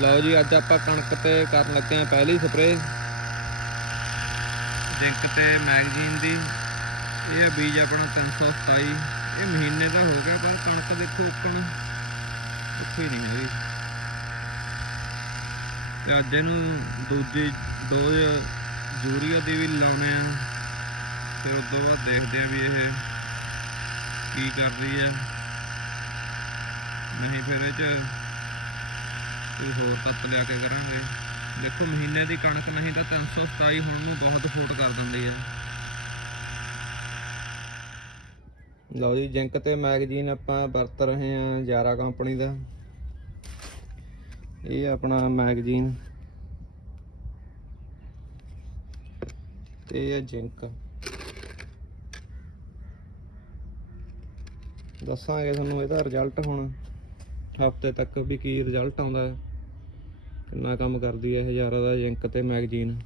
ਲਓ ਜੀ, ਅੱਜ ਆਪਾਂ ਕਣਕ ਤੇ ਕਰਨ ਲੱਗੇ ਆ ਪਹਿਲੀ ਸਪਰੇ ਜਿੰਕ ਤੇ ਮੈਗਜ਼ੀਨ ਦੀ। ਇਹ ਆ ਬੀਜ ਆਪਣਾ 327 ਇਹ ਮਹੀਨੇ ਦਾ ਹੋ ਗਿਆ, ਪਰ ਕਣਕ ਦੇਖੋ ਉੱਕਣ ਉੱਥੇ ਹੀ ਨਹੀਂ ਹੈਗੀ ਤੇ ਅੱਜ ਇਹਨੂੰ ਦੂਜੀ ਡੋਜ਼ ਯੂਰੀਆ ਦੀ ਵੀ ਲਾਉਨੇ ਆ। ਫਿਰ ਉਸ ਤੋਂ ਬਾਅਦ ਦੇਖਦੇ ਆ ਵੀ ਇਹ ਕੀ ਕਰ ਰਹੀ ਹੈ ਨਹੀਂ, ਫਿਰ ਇਹ ਚ ਕੋਈ ਹੋਰ ਤੱਤ ਲਿਆ ਕੇ ਕਰਾਂਗੇ। ਦੇਖੋ, ਮਹੀਨੇ ਦੀ ਕਣਕ ਨਹੀਂ ਤਾਂ 327 ਹੁਣ ਨੂੰ ਬਹੁਤ ਫੋਟ ਕਰ ਦਿੰਦੀ ਹੈ। ਲਓ ਜੀ, ਜਿੰਕ ਤੇ ਮੈਗਜ਼ੀਨ ਆਪਾਂ ਵਰਤ ਰਹੇ ਹਾਂ ਜਾਰਾ ਕੰਪਨੀ ਦਾ। ਇਹ ਆਪਣਾ ਮੈਗਜ਼ੀਨ। ਤੇ ਇਹ ਹੈ ਜਿੰਕ। ਦੱਸਾਂਗੇ ਤੁਹਾਨੂੰ ਇਹਦਾ ਰਿਜ਼ਲਟ ਹੁਣ। ਹਫ਼ਤੇ ਤੱਕ ਵੀ ਕੀ ਰਿਜ਼ਲਟ ਆਉਂਦਾ ਹੈ। ਕਿੰਨਾ ਕੰਮ ਕਰਦੀ ਹੈ ਹਜ਼ਾਰਾਂ ਦਾ ਜਿੰਕ ਤੇ ਮੈਗਜ਼ੀਨ।